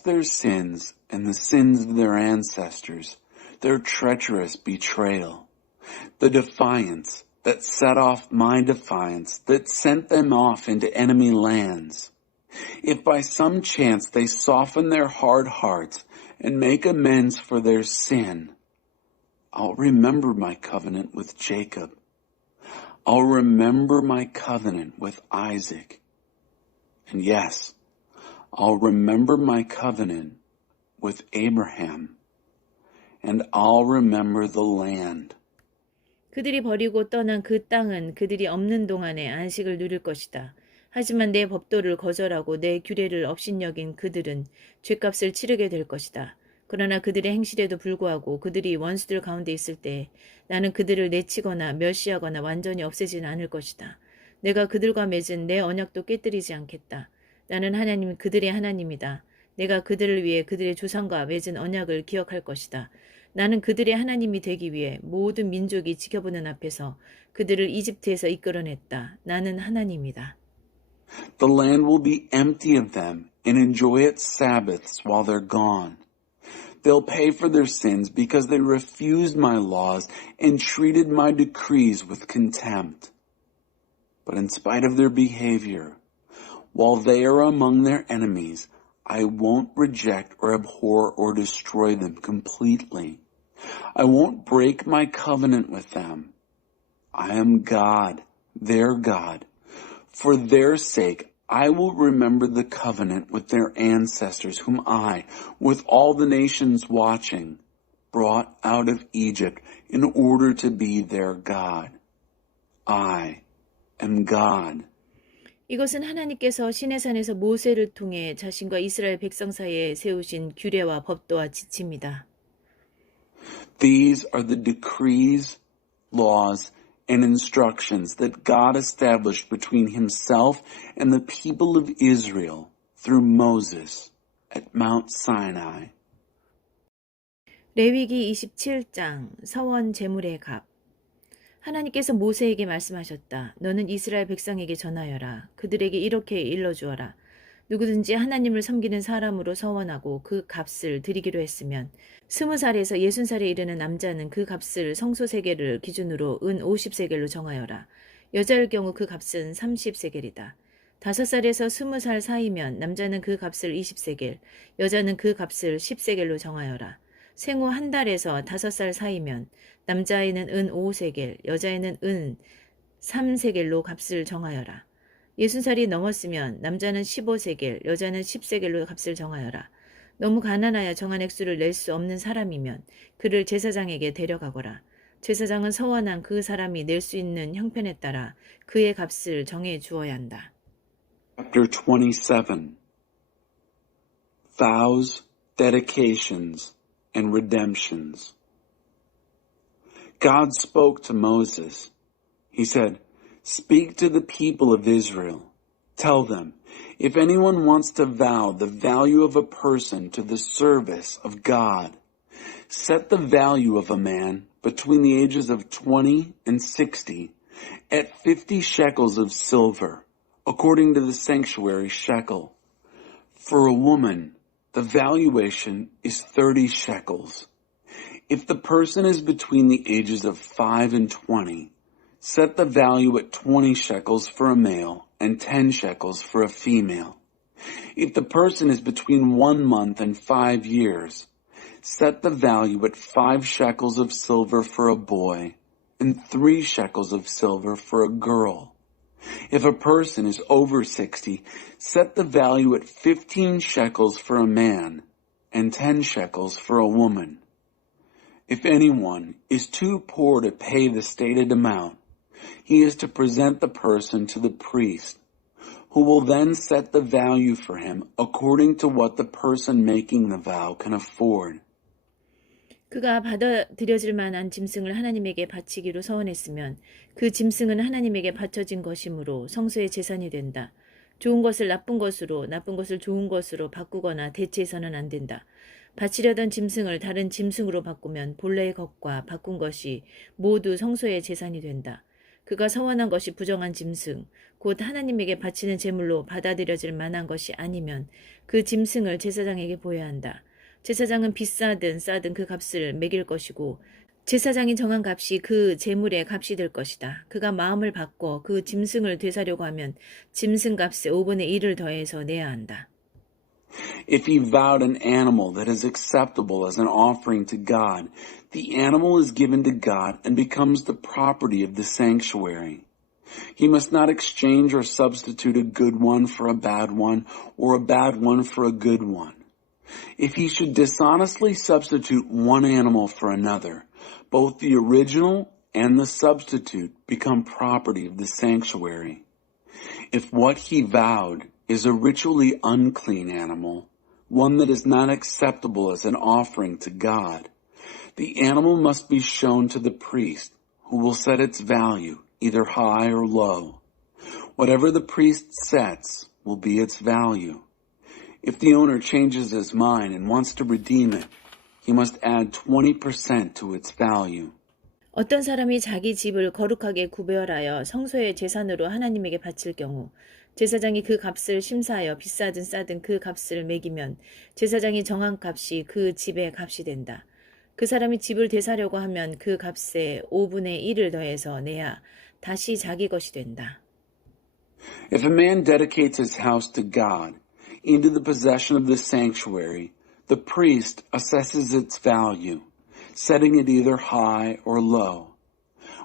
their sins and the sins of their ancestors, their treacherous betrayal, the defiance that set off my defiance, that sent them off into enemy lands, if by some chance they soften their hard hearts and make amends for their sin, I'll remember my covenant with Jacob. I'll remember my covenant with Isaac. And yes, I'll remember my covenant with Abraham. And I'll remember the land. 그들이 버리고 떠난 그 땅은 그들이 없는 동안에 안식을 누릴 것이다. 하지만 내 법도를 거절하고 내 규례를 업신여긴 그들은 죗값을 치르게 될 것이다. 그러나 그들의 행실에도 불구하고 그들이 원수들 가운데 있을 때 나는 그들을 내치거나 멸시하거나 완전히 없애지는 않을 것이다. 내가 그들과 맺은 내 언약도 깨뜨리지 않겠다. 나는 하나님 그들의 하나님이다. 내가 그들을 위해 그들의 조상과 맺은 언약을 기억할 것이다. 나는 그들의 하나님이 되기 위해 모든 민족이 지켜보는 앞에서 그들을 이집트에서 이끌어냈다. 나는 하나님이다. The land will be empty of them and enjoy its Sabbaths while they're gone. They'll pay for their sins because they refused my laws and treated my decrees with contempt. But in spite of their behavior, while they are among their enemies, I won't reject or abhor or destroy them completely. I won't break my covenant with them. I am God, their God. For their sake, I will remember the covenant with their ancestors, whom I, with all the nations watching, brought out of Egypt in order to be their God. I am God. 이것은 하나님께서 시내산에서 모세를 통해 자신과 이스라엘 백성 사이에 세우신 규례와 법도와 지침이다. These are the decrees, laws, and instructions that God established between himself and the people of Israel through Moses at Mount Sinai. 레위기 27장 서원 제물의 갑. 하나님께서 모세에게 말씀하셨다. 너는 이스라엘 백성에게 전하여라. 그들에게 이렇게 일러주어라. 누구든지 하나님을 섬기는 사람으로 서원하고 그 값을 드리기로 했으면 20살에서 60살에 이르는 남자는 그 값을 성소세겔을 기준으로 은 50세겔로 정하여라. 여자일 경우 그 값은 30세겔이다. 5살에서 20살 사이면 남자는 그 값을 20세겔, 여자는 그 값을 10세겔로 정하여라. 생후 한 달에서 5살 사이면 남자아이는 은 5세겔, 여자애는 은 3세겔로 값을 정하여라. 60살이 넘었으면 남자는 15세겔, 여자는 10세겔로 값을 정하여라. 너무 가난하여 정한 액수를 낼 수 없는 사람이면 그를 제사장에게 데려가거라. 제사장은 서원한 그 사람이 낼 수 있는 형편에 따라 그의 값을 정해 주어야 한다. Chapter 27. Vows, Dedications, and Redemptions. God spoke to Moses. He said, "Speak to the people of Israel. Tell them, if anyone wants to vow the value of a person to the service of God, set the value of a man between the ages of 20 and 60 at 50 shekels of silver, according to the sanctuary shekel. For a woman, the valuation is 30 shekels. If the person is between the ages of 5 and 20, set the value at 20 shekels for a male and 10 shekels for a female. If the person is between 1 month and 5 years, set the value at 5 shekels of silver for a boy and 3 shekels of silver for a girl. If a person is over 60, set the value at 15 shekels for a man and 10 shekels for a woman. If anyone is too poor to pay the stated amount, he is to present the person to the priest, who will then set the value for him according to what the person making the vow can afford. 그가 받아들여질 만한 짐승을 하나님에게 바치기로 서원했으면 그 짐승은 하나님에게 바쳐진 것이므로 성소의 재산이 된다. 좋은 것을 나쁜 것으로, 나쁜 것을 좋은 것으로 바꾸거나 대체해서는 안 된다. 바치려던 짐승을 다른 짐승으로 바꾸면 본래의 것과 바꾼 것이 모두 성소의 재산이 된다. 그가 서원한 것이 부정한 짐승, 곧 하나님에게 바치는 제물로 받아들여질 만한 것이 아니면 그 짐승을 제사장에게 보여야 한다. 제사장은 비싸든 싸든 그 값을 매길 것이고 제사장이 정한 값이 그 제물의 값이 될 것이다. 그가 마음을 바꿔 그 짐승을 되사려고 하면 짐승 값의 5분의 1을 더해서 내야 한다. If he vowed an animal that is acceptable as an offering to God, the animal is given to God and becomes the property of the sanctuary. He must not exchange or substitute a good one for a bad one, or a bad one for a good one. If he should dishonestly substitute one animal for another, both the original and the substitute become property of the sanctuary. If what he vowed is a ritually unclean animal, one that is not acceptable as an offering to God, the animal must be shown to the priest, who will set its value, either high or low. Whatever the priest sets will be its value. If the owner changes his mind and wants to redeem it, he must add 20% to its value. 어떤 사람이 자기 집을 거룩하게 구별하여 성소의 재산으로 하나님에게 바칠 경우 제사장이 그 값을 심사하여 비싸든 싸든 그 값을 매기면 제사장이 정한 값이 그 집의 값이 된다. 그 사람이 집을 되사려고 하면 그 값의 5분의 1을 더해서 내야 다시 자기 것이 된다. If a man dedicates his house to God into the possession of the sanctuary, the priest assesses its value, setting it either high or low.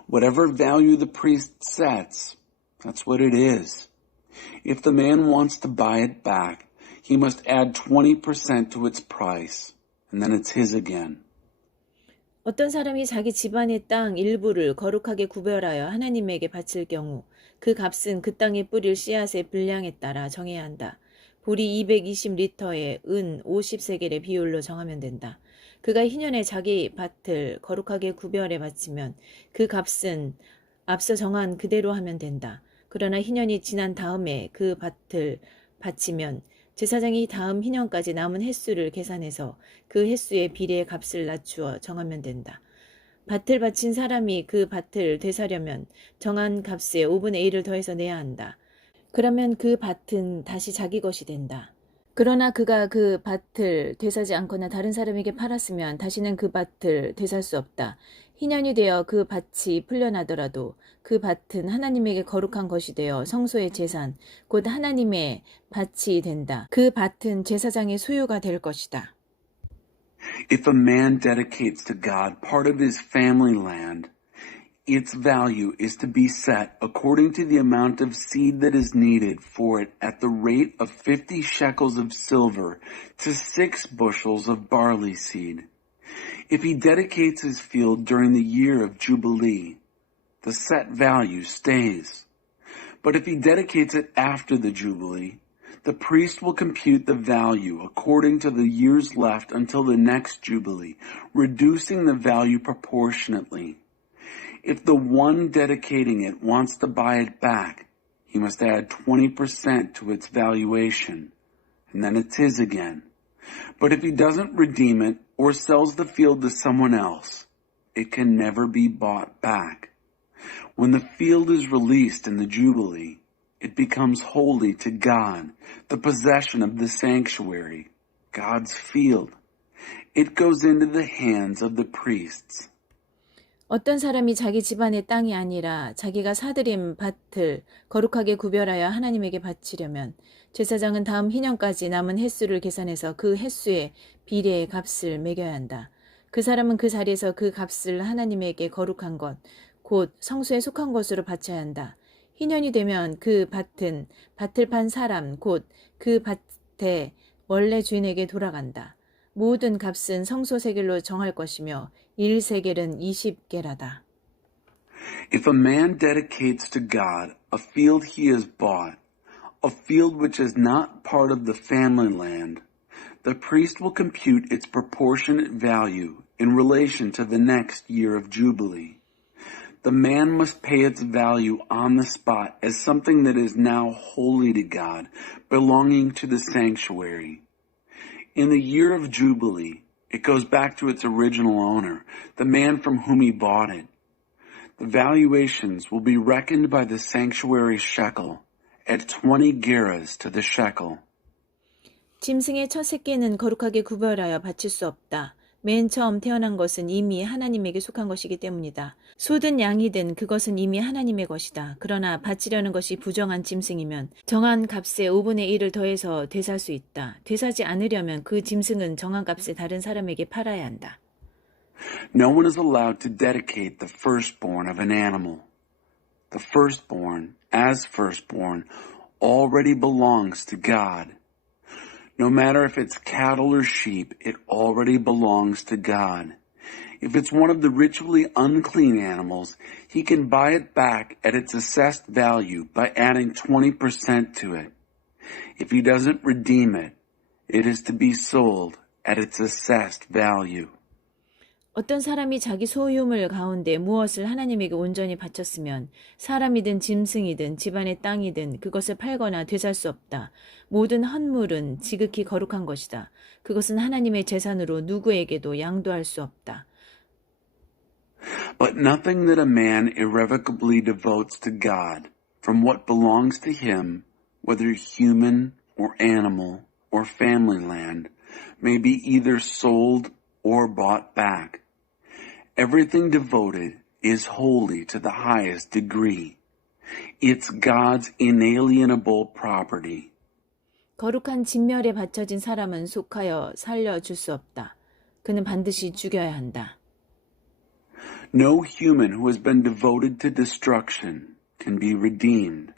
Whatever value the priest sets, that's what it is. If the man wants to buy it back, he must add 20% to its price, and then it's his again. 어떤 사람이 자기 집안의 땅 일부를 거룩하게 구별하여 하나님에게 바칠 경우 그 값은 그 땅에 뿌릴 씨앗의 분량에 따라 정해야 한다. 보리 220리터에 은 50세겔의 비율로 정하면 된다. 그가 희년에 자기 밭을 거룩하게 구별해 바치면 그 값은 앞서 정한 그대로 하면 된다. 그러나 희년이 지난 다음에 그 밭을 바치면 제사장이 다음 희년까지 남은 횟수를 계산해서 그 횟수에 비례의 값을 낮추어 정하면 된다. 밭을 바친 사람이 그 밭을 되사려면 정한 값에 5분의 1을 더해서 내야 한다. 그러면 그 밭은 다시 자기 것이 된다. 그러나 그가 그 밭을 되사지 않거나 다른 사람에게 팔았으면 다시는 그 밭을 되살 수 없다. 희년이 되어 그 밭이 풀려나더라도 그 밭은 하나님에게 거룩한 것이 되어 성소의 재산, 곧 하나님의 밭이 된다. 그 밭은 제사장의 소유가 될 것이다. If a man dedicates to God part of his family land, its value is to be set according to the amount of seed that is needed for it at the rate of 50 shekels of silver to 6 bushels of barley seed. If he dedicates his field during the year of Jubilee, the set value stays. But if he dedicates it after the Jubilee, the priest will compute the value according to the years left until the next Jubilee, reducing the value proportionately. If the one dedicating it wants to buy it back, he must add 20% to its valuation, and then it's his again. But if he doesn't redeem it or sells the field to someone else, it can never be bought back. When the field is released in the Jubilee, it becomes holy to God, the possession of the sanctuary, God's field. It goes into the hands of the priests. 어떤 사람이 자기 집안의 땅이 아니라 자기가 사들인 밭을 거룩하게 구별하여 하나님에게 바치려면 제사장은 다음 희년까지 남은 횟수를 계산해서 그 횟수에 비례의 값을 매겨야 한다. 그 사람은 그 자리에서 그 값을 하나님에게 거룩한 것, 곧 성소에 속한 것으로 바쳐야 한다. 희년이 되면 그 밭은 밭을 판 사람, 곧 그 밭의 원래 주인에게 돌아간다. 모든 값은 성소 세겔로 정할 것이며 1세겔은 20게라다. If a man dedicates to God a field he has bought, a field which is not part of the family land, the priest will compute its proportionate value in relation to the next year of Jubilee. The man must pay its value on the spot as something that is now holy to God, belonging to the sanctuary. In the year of Jubilee, it goes back to its original owner, the man from whom he bought it. The valuations will be reckoned by the sanctuary shekel at 20 gerahs to the shekel. 짐승의 첫 새끼는 거룩하게 구별하여 바칠 수 없다. 맨 처음 태어난 것은 이미 하나님에게 속한 것이기 때문이다. 소든 양이든 그것은 이미 하나님의 것이다. 그러나 바치려는 것이 부정한 짐승이면 정한 값에 5분의 1을 더해서 되살 수 있다. 되사지 않으려면 그 짐승은 정한 값에 다른 사람에게 팔아야 한다. No one is allowed to dedicate the firstborn of an animal. The firstborn, as firstborn, already belongs to God. No matter if it's cattle or sheep, it already belongs to God. If it's one of the ritually unclean animals, he can buy it back at its assessed value by adding 20% to it. If he doesn't redeem it, it is to be sold at its assessed value. 어떤 사람이 자기 소유물 가운데 무엇을 하나님에게 온전히 바쳤으면 사람이든 짐승이든 집안의 땅이든 그것을 팔거나 되살 수 없다. 모든 헌물은 지극히 거룩한 것이다. 그것은 하나님의 재산으로 누구에게도 양도할 수 없다. But nothing that a man irrevocably devotes to God from what belongs to him, whether human or animal or family land, may be either sold or bought back. Everything devoted is holy to the highest degree. It's God's inalienable property. 거룩한 진멸에 바쳐진 사람은 속하여 살려줄 수 없다. 그는 반드시 죽여야 한다. No human who has been devoted to destruction can be redeemed.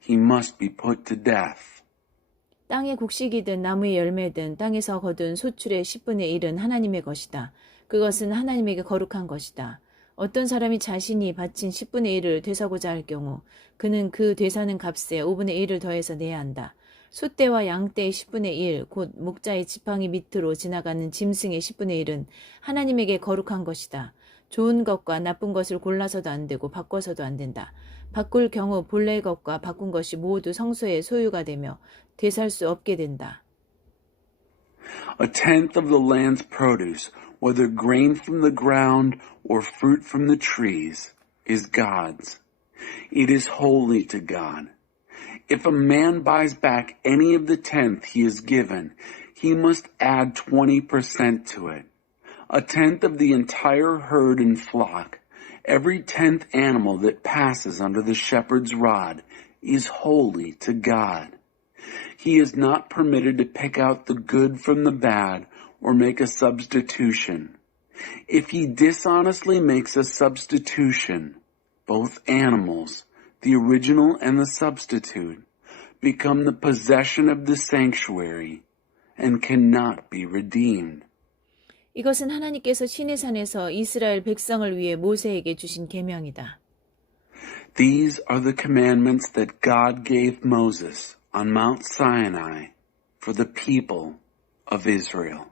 He must be put to death. 땅의 곡식이든 나무의 열매든 땅에서 거둔 소출의 10분의 1은 하나님의 것이다. 그것은 하나님에게 거룩한 것이다. 어떤 사람이 자신이 바친 10분의 1을 되사고자 할 경우 그는 그 되사는 값에 5분의 1을 더해서 내야 한다. 소떼와 양떼의 10분의 1, 곧 목자의 지팡이 밑으로 지나가는 짐승의 10분의 1은 하나님에게 거룩한 것이다. 좋은 것과 나쁜 것을 골라서도 안 되고 바꿔서도 안 된다. 바꿀 경우 본래의 것과 바꾼 것이 모두 성소의 소유가 되며 되살 수 없게 된다. A tenth of the land's produce, whether grain from the ground or fruit from the trees, is God's. It is holy to God. If a man buys back any of the tenth he is given, he must add 20% to it. A tenth of the entire herd and flock, every 10th animal that passes under the shepherd's rod, is holy to God. He is not permitted to pick out the good from the bad or make a substitution. If he dishonestly makes a substitution, both animals, the original and the substitute, become the possession of the sanctuary and cannot be redeemed. 이것은 하나님께서 시내산에서 이스라엘 백성을 위해 모세에게 주신 계명이다. These are the commandments that God gave Moses on Mount Sinai for the people of Israel.